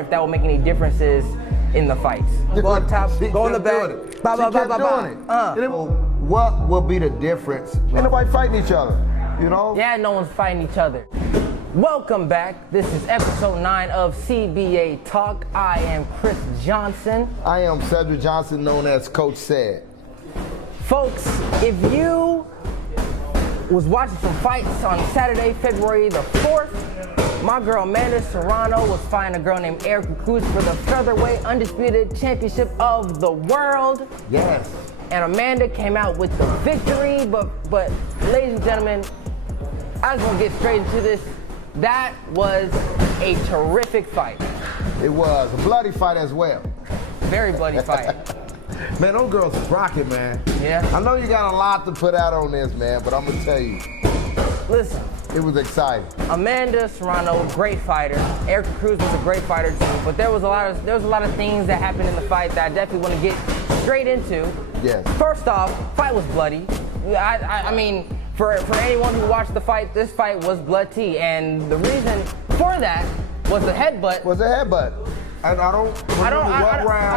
if that will make any differences in the fights. Go up top, go in the back. What will be the difference? Ain't nobody fighting each other, you know? Yeah, no one's fighting each other. Welcome back. This is episode 9 of CBA Talk. I am Kris Johnson. I am Cedric Johnson, known as Coach Ced. Folks, if you was watching some fights on Saturday, February the 4th, my girl Amanda Serrano was fighting a girl named Erika Cruz for the featherweight undisputed championship of the world. Yes. And Amanda came out with the victory, but ladies and gentlemen, I just want to get straight into this. That was a terrific fight. It was a bloody fight as well. Very bloody fight. Man, those girls is rocking, man. Yeah. I know you got a lot to put out on this, man, but I'm gonna tell you. Listen. It was exciting. Amanda Serrano, great fighter. Erika Cruz was a great fighter too. But there was a lot of things that happened in the fight that I definitely want to get straight into. Yes. First off, fight was bloody. I mean, for anyone who watched the fight, this fight was bloody, and the reason for that was the headbutt. And I don't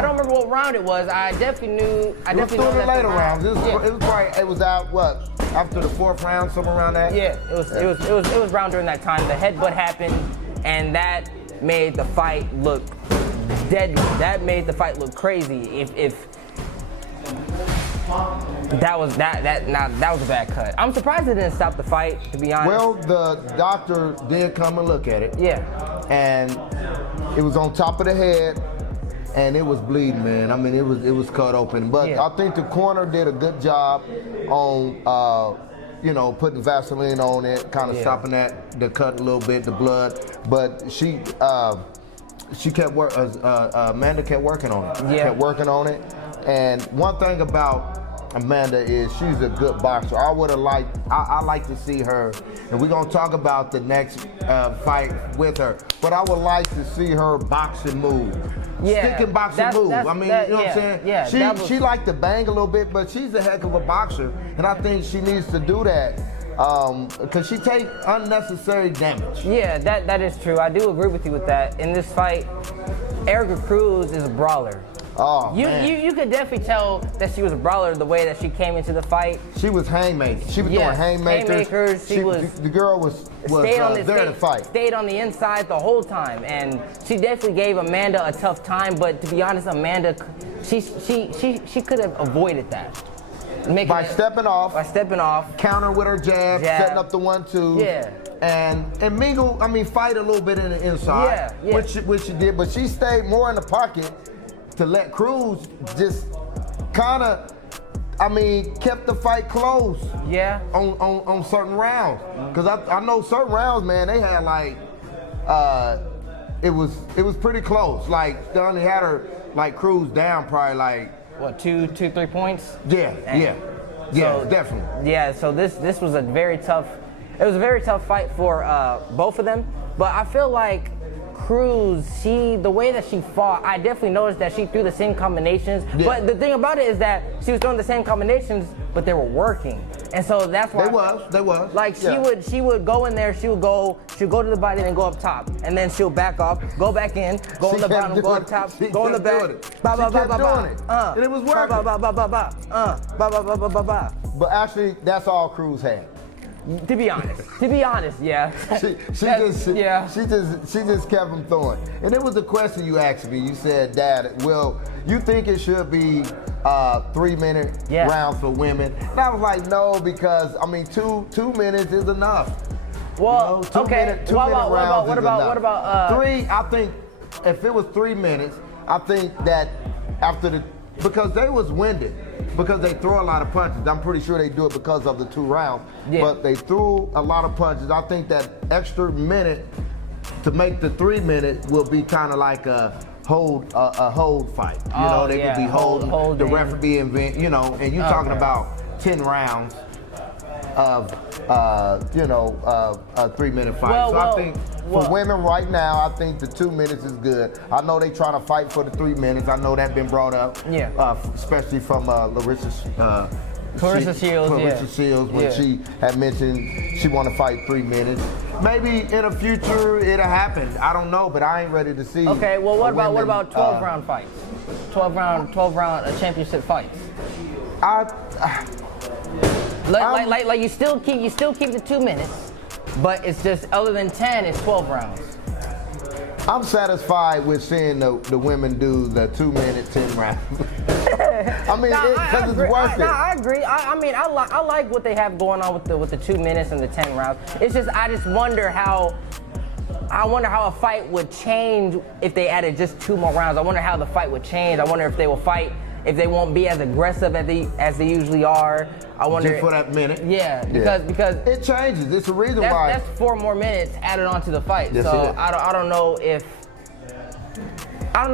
remember what round it was. I definitely knew. I definitely know that later rounds. It was out what? After the 4th round, somewhere around that. Yeah, it was round during that time. The headbutt happened, and that made the fight look deadly. That made the fight look crazy. If that was a bad cut. I'm surprised it didn't stop the fight, to be honest. Well, the doctor did come and look at it. Yeah. And it was on top of the head, and it was bleeding, man. I mean, it was cut open. But yeah. I think the corner did a good job on, putting Vaseline on it, kind of stopping the cut a little bit, the blood. But she kept Amanda kept working on it. Yeah. Kept working on it. And one thing about Amanda is she's a good boxer. I like to see her, and we're gonna talk about the next fight with her. But I would like to see her boxing move. Yeah, sticking boxing move. I mean, you know what I'm saying? Yeah, she liked to bang a little bit, but she's a heck of a boxer, and I think she needs to do that because she takes unnecessary damage. Yeah, that is true. I do agree with you with that. In this fight, Erika Cruz is a brawler. Oh, you could definitely tell that she was a brawler the way that she came into the fight. She was haymaking. She was doing haymakers. The girl was there to fight. Stayed on the inside the whole time, and she definitely gave Amanda a tough time. But to be honest, Amanda, she could have avoided that. By stepping off. Counter with her jab. Setting up the 1-2. Yeah. And mingle. I mean, fight a little bit in the inside. Yeah. Which she did, but she stayed more in the pocket to let Cruz just kind of, kept the fight close. Yeah. On certain rounds, because I know certain rounds, man, they had it was pretty close. Like they only had her Cruz down probably what, 2-3 points? Yeah. So, definitely. Yeah. So this was a very tough. It was a very tough fight for both of them, but I feel like Cruz, the way that she fought, I definitely noticed that she threw the same combinations. Yeah. But the thing about it is that she was throwing the same combinations, but they were working. And so that's why they was. Like she would go in there, she'll go to the body and then go up top. And then she'll back off, go back in, go on the bottom, go up top, go on the back. And it was working. But actually, that's all Cruz had. To be honest, yeah. She just kept him throwing. And it was the question you asked me. You said, Dad, well, you think it should be 3-minute rounds for women? And I was like, no, because 2 minutes is enough. Well, okay. What about 3? I think if it was 3 minutes, I think that because they was winded. Because they throw a lot of punches. I'm pretty sure they do it because of the 2 rounds. Yeah. But they threw a lot of punches. I think that extra minute to make the 3 minute will be kind of like a hold fight. They could be holding the referee and you're talking about 10 rounds of a 3-minute fight. I think for women right now, I think the 2 minutes is good. I know they trying to fight for the 3 minutes. I know that's been brought up, especially from Larissa Clarissa Shields, when she had mentioned she want to fight 3 minutes. Maybe in the future it'll happen. I don't know, but I ain't ready to see. Okay, well, what about 12-round fights? 12-round championship fights. Like you still keep the 2 minutes, but it's just other than 10, it's 12 rounds. I'm satisfied with seeing the women do the 2 minute 10 rounds. I mean, because it's worth it. I agree. I like what they have going on with the 2 minutes and the 10 rounds. It's just I wonder how a fight would change if they added just 2 more rounds. I wonder how the fight would change. I wonder if they will fight, if they won't be as aggressive as they usually are. I wonder just for that minute. Yeah, because it changes. It's a reason why. That's 4 more minutes added onto the fight. Yes, so I don't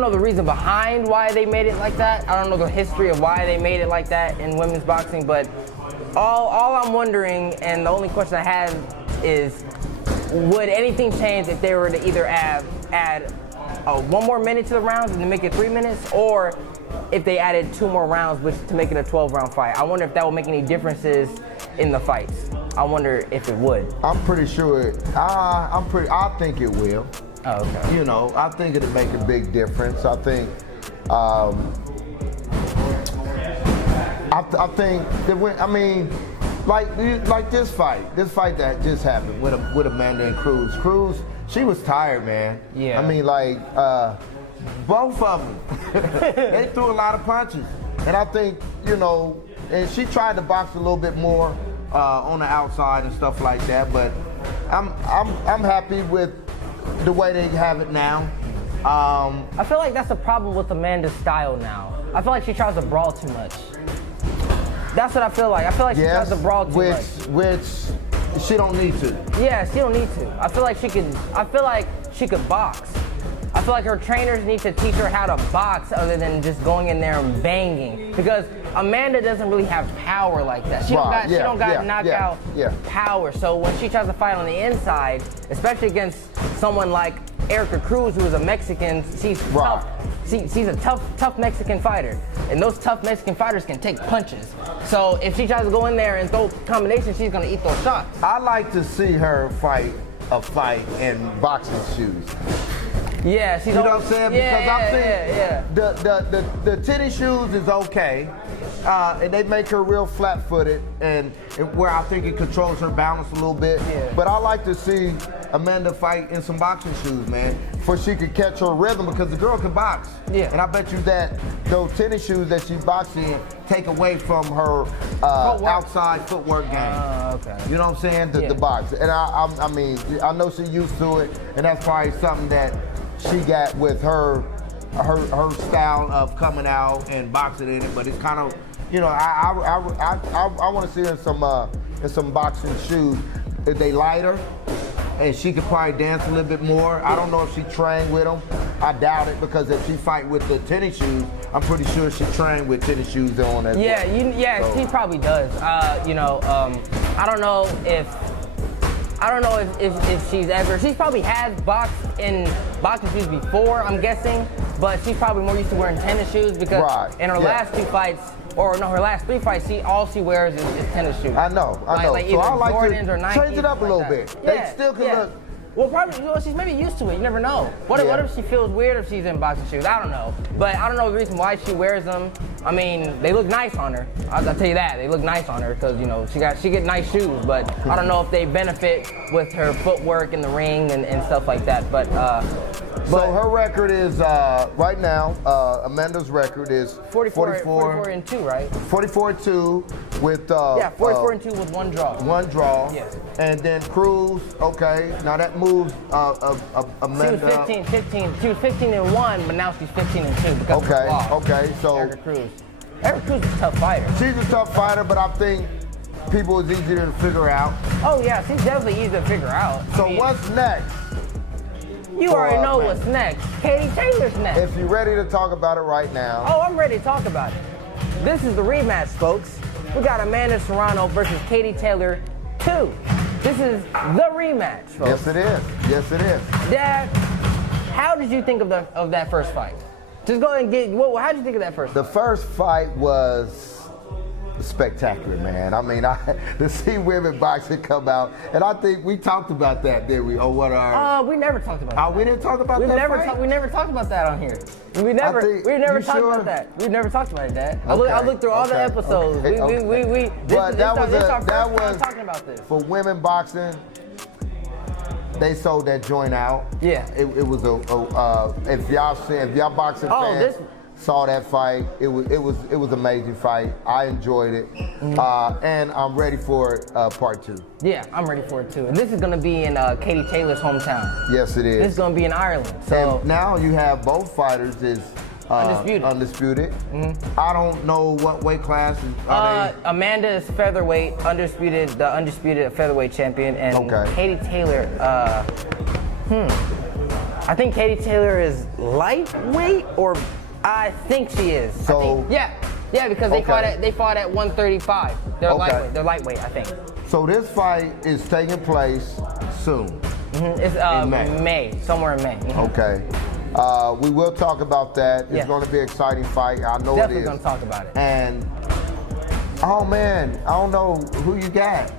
know the reason behind why they made it like that. I don't know the history of why they made it like that in women's boxing. But all I'm wondering, and the only question I have is, would anything change if they were to either add 1 more minute to the rounds and to make it 3 minutes, or if they added 2 more rounds to make it a 12-round fight? I wonder if that will make any differences in the fights. I wonder if it would. I'm pretty sure. I think it will. Oh, okay. You know, I think it'll make a big difference. I think. I think that I mean, like this fight that just happened with Amanda and Cruz. Cruz, she was tired, man. Yeah. I mean, both of them, they threw a lot of punches, and I think, you know, and she tried to box a little bit more on the outside and stuff like that. But I'm happy with the way they have it now. I feel like that's the problem with Amanda's style now. I feel like she tries to brawl too much. That's what I feel like. I feel like she tries to brawl too much. Which she don't need to. Yeah, she don't need to. I feel like she could box. I feel like her trainers need to teach her how to box other than just going in there and banging. Because Amanda doesn't really have power like that. She don't got knockout power. So when she tries to fight on the inside, especially against someone like Erika Cruz, who is a Mexican, she's tough. She's a tough Mexican fighter. And those tough Mexican fighters can take punches. So if she tries to go in there and throw combinations, she's gonna eat those shots. I like to see her fight a fight in boxing shoes. Yeah, you know what I'm saying? Because I think the tennis shoes is okay, and they make her real flat-footed, and where I think it controls her balance a little bit. Yeah. But I like to see Amanda fight in some boxing shoes, man, for she could catch her rhythm, because the girl can box. Yeah. And I bet you that those tennis shoes that she boxes in take away from her outside footwork game. Okay. You know what I'm saying? The box. And I mean, I know she's used to it, and that's probably something that she got with her style of coming out and boxing in it. But it's kind of, you know, I want to see her in some boxing shoes. If they lighter, and she could probably dance a little bit more. I don't know if she trained with them. I doubt it, because if she fight with the tennis shoes, I'm pretty sure she trained with tennis shoes on as well. She probably does. I don't know if she's probably has boxed in boxing shoes before, I'm guessing, but she's probably more used to wearing tennis shoes, because in her last 2 fights, or no, her last 3 fights, all she wears is tennis shoes. I know. Like so I like Jordans to or Nikes, change it up a little bit. They still can look. Well, probably, she's maybe used to it. You never know. What if she feels weird if she's in boxing shoes? I don't know. But I don't know the reason why she wears them. I mean, they look nice on her. I'll tell you that. They look nice on her because, you know, she get nice shoes. But I don't know if they benefit with her footwork in the ring and stuff like that. But so her record is, right now, Amanda's record is 44-2, right? 44-2 with 44-2 with 1 draw. 1 draw. Yes. And then Cruz, okay. Now that moves Amanda. She was 15-1, but now she's 15-2 because of the law. Okay. So Erika Cruz. Erika Cruz is a tough fighter. She's a tough fighter, but I think people is easier to figure out. Oh yeah, she's definitely easy to figure out. So what's next? You already know what's next. Katie Taylor's next. If you're ready to talk about it right now. Oh, I'm ready to talk about it. This is the rematch, folks. We got Amanda Serrano versus Katie Taylor 2. This is the rematch, folks. Yes, it is. Yes, it is. Dad, how did you think of that first fight? Just go ahead and how did you think of that first fight? The first fight was spectacular, man. I mean, to see women boxing come out, and I think we talked about that, didn't we? Or what our? We never talked about that. We didn't talk about that. We never talked about that on here. We never talked about that. We never talked about it, Dad. I looked through all the episodes. Okay. But that was talking about this. For women boxing. They sold that joint out. Yeah. It was if y'all boxing fans saw that fight, it was amazing fight. I enjoyed it, and I'm ready for part 2. Yeah, I'm ready for it too. And this is gonna be in Katie Taylor's hometown. Yes, it is. This is gonna be in Ireland. So and now you have both fighters is undisputed. I don't know what weight class are they. Amanda is featherweight, the undisputed featherweight champion, and Katie Taylor. I think Katie Taylor is lightweight, or I think she is. So yeah, because they fought at 135. They're lightweight. They're lightweight, I think. So this fight is taking place soon. It's in May, somewhere in May. Okay. We will talk about that. It's going to be an exciting fight. I know Definitely it is. going to talk about it. And, oh man, I don't know who you got.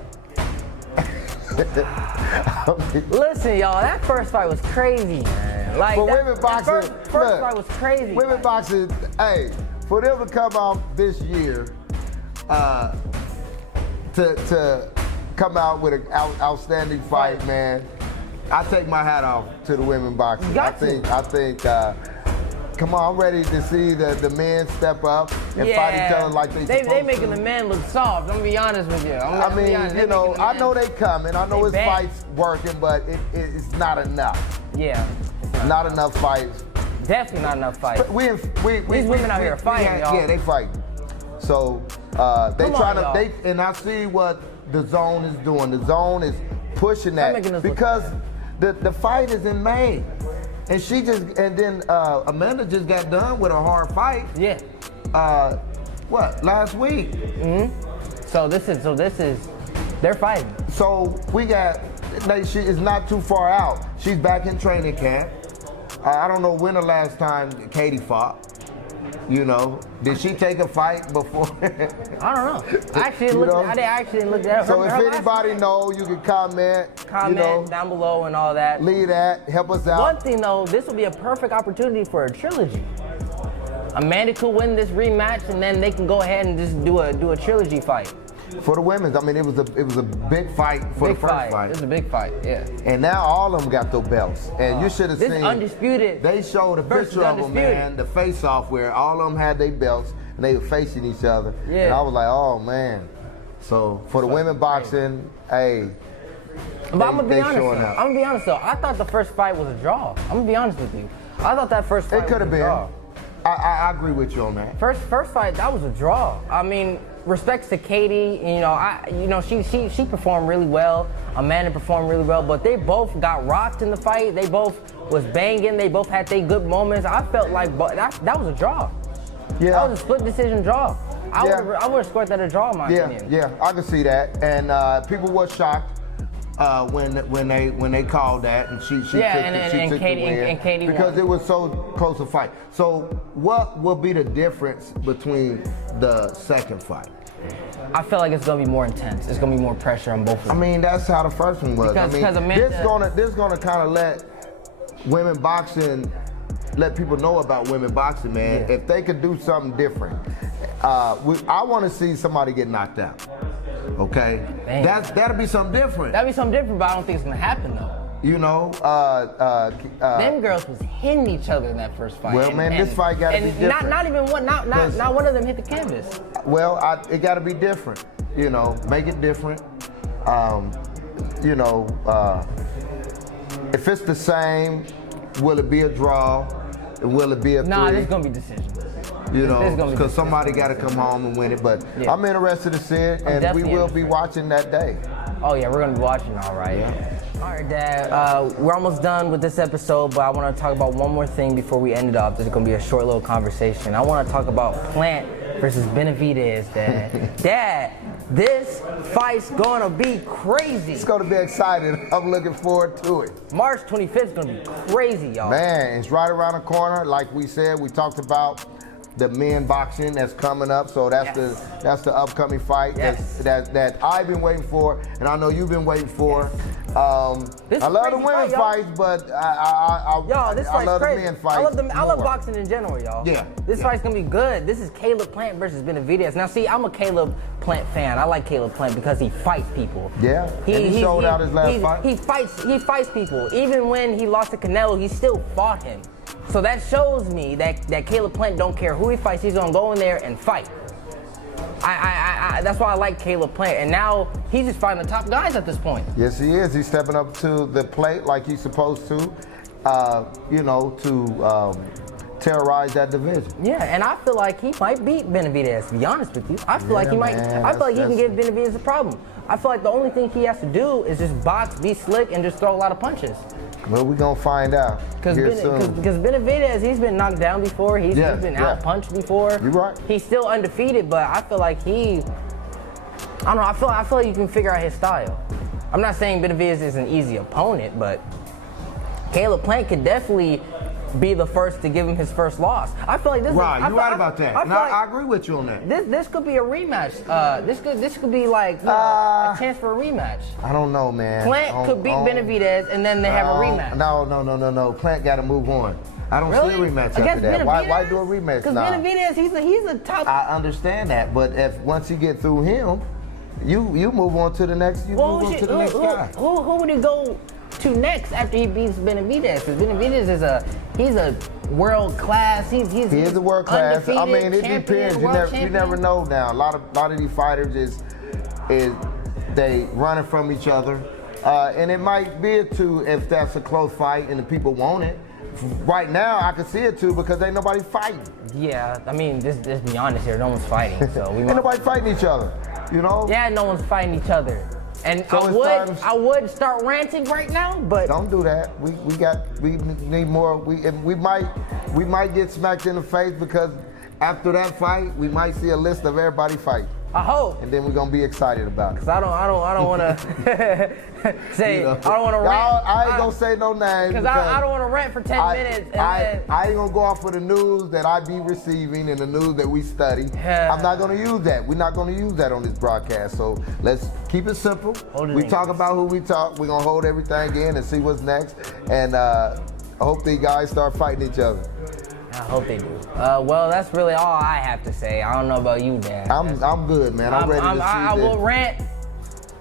Listen, y'all, that first fight was crazy, man. Like, for women boxing, first fight was crazy. Women boxing, hey, for them to come out this year, to come out with an outstanding fight, man. I take my hat off to the women boxing. I think, come on, I'm ready to see the men step up and fight each other like they making the men look soft. I'm gonna be honest with you. I know they coming. I know his fight's working, but it's not enough. Yeah. Not enough fights. Definitely not enough fights. These women out here are fighting, y'all. Yeah, they fighting. So and I see what the Zone is doing. The Zone is pushing that because the fight is in May. And then Amanda just got done with a hard fight. Yeah. Last week? So this is, they're fighting. So she is not too far out. She's back in training camp. I don't know when the last time Katie fought. You know, did she take a fight before? I don't know. I actually didn't look at her. So if anybody knows, you can comment down below and all that. Leave that, help us out. One thing though, this will be a perfect opportunity for a trilogy. Amanda could win this rematch, and then they can go ahead and just do a trilogy fight. For the women's, I mean, it was a big fight for the first fight. It was a big fight, yeah. And now all of them got their belts. And you should have seen. This undisputed. They showed a picture of them, man, the face-off where all of them had their belts and they were facing each other. Yeah. And I was like, oh man. So for the women boxing, hey. But I'm gonna be honest though. I thought the first fight was a draw. I'm gonna be honest with you. I thought that first fight was a draw. I agree with you on that. First fight, that was a draw. I mean, respects to Katie, she performed really well. Amanda performed really well, but they both got rocked in the fight. They both was banging. They both had their good moments. I felt like that was a draw. Yeah. That was a split decision draw. I would have scored that a draw in my opinion. Yeah, I can see that. And people were shocked when they called that, and she took the win and Katie because won. It was so close a fight. So what will be the difference between the second fight? I feel like it's gonna be more intense. It's gonna be more pressure on both of them. I mean, that's how the first one was. Because Amanda, this gonna kind of let women boxing, let people know about women boxing, man. Yeah. If they could do something different, I want to see somebody get knocked out. Okay, that'll be something different. That'll be something different, but I don't think it's gonna happen though. You know, them girls was hitting each other in that first fight. Well, this fight gotta be different. Not one of them hit the canvas. Well, it gotta be different. You know, make it different. If it's the same, will it be a draw? Will it be a 3? Nah, there's gonna be decisions. You know, because somebody got to come home and win it. But I'm interested to see it, and we will be watching that day. Oh yeah, we're gonna be watching, all right. Yeah. All right, Dad. We're almost done with this episode, but I want to talk about one more thing before we end it off. This is gonna be a short little conversation. I want to talk about Plant versus Benavides, Dad. Dad, this fight's gonna be crazy. It's gonna be exciting. I'm looking forward to it. March 25th is gonna be crazy, y'all. Man, it's right around the corner. Like we said, we talked about the men boxing that's coming up. So that's the upcoming fight that I've been waiting for, and I know you've been waiting for. I love the women's fights, but I love the men fights. I love boxing in general, y'all. Yeah. This fight's gonna be good. This is Caleb Plant versus Benavides. Now, see, I'm a Caleb Plant fan. I like Caleb Plant because he fights people. Yeah. He showed out his last fight. He fights people. Even when he lost to Canelo, he still fought him. So that shows me that Caleb Plant don't care who he fights. He's gonna go in there and fight. That's why I like Caleb Plant. And now he's just fighting the top guys at this point. Yes, he is. He's stepping up to the plate like he's supposed to, to terrorize that division. Yeah, and I feel like he might beat Benavides, to be honest with you. I feel like he might. I feel like he can give Benavides a problem. I feel like the only thing he has to do is just box, be slick, and just throw a lot of punches. Well, we're going to find out here soon. Because Benavides, he's been knocked down before. He's been out-punched before. You're right. He's still undefeated, but I feel like I don't know, I feel like you can figure out his style. I'm not saying Benavides is an easy opponent, but Caleb Plant could definitely be the first to give him his first loss. I feel like this you're right about that. I agree with you on that. This could be a rematch. This could be like a chance for a rematch. I don't know, man. Plant could beat Benavides and then they have a rematch. No. Plant got to move on. I don't see a rematch after that. Why do a rematch? Because Benavides, he's a top. I understand that, but if once you get through him, you move on to the next. Move on to the next guy. Who would he go to next after he beats Benavides? Because Benavides is a world class. He is a world class. I mean, it depends. You never know now. A lot of these fighters is they running from each other, and it might be a two if that's a close fight and the people want it. Right now, I can see it too because ain't nobody fighting. Yeah, I mean, just be honest here. No one's fighting, so ain't nobody fighting each other. You know? Yeah, no one's fighting each other. And so I would start ranting right now, but don't do that. We need more. We might get smacked in the face because after that fight, we might see a list of everybody fighting. I hope. And then we're gonna be excited about it. Cause I don't want to say. I don't want to rant. I ain't gonna say no names. Because I don't want to rant for 10 minutes. I ain't gonna go off of the news that I be receiving and the news that we study. I'm not gonna use that. We're not gonna use that on this broadcast. So let's keep it simple. We talk about who we talk. We're gonna hold everything in and see what's next. And I hope these guys start fighting each other. I hope they do. Well, that's really all I have to say. I don't know about you, Dan. I'm good, man. I'm ready to see I will rant,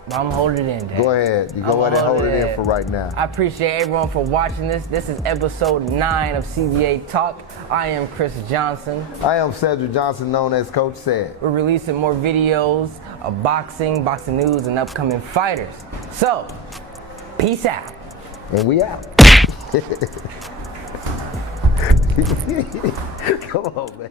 but I'm holding it in, Dan. Go ahead. You go ahead and hold it in for right now. I appreciate everyone for watching this. This is episode 9 of CBA Talk. I am Kris Johnson. I am Cedric Johnson, known as Coach Ced. We're releasing more videos of boxing news, and upcoming fighters. So, peace out. And we out. Come on, man.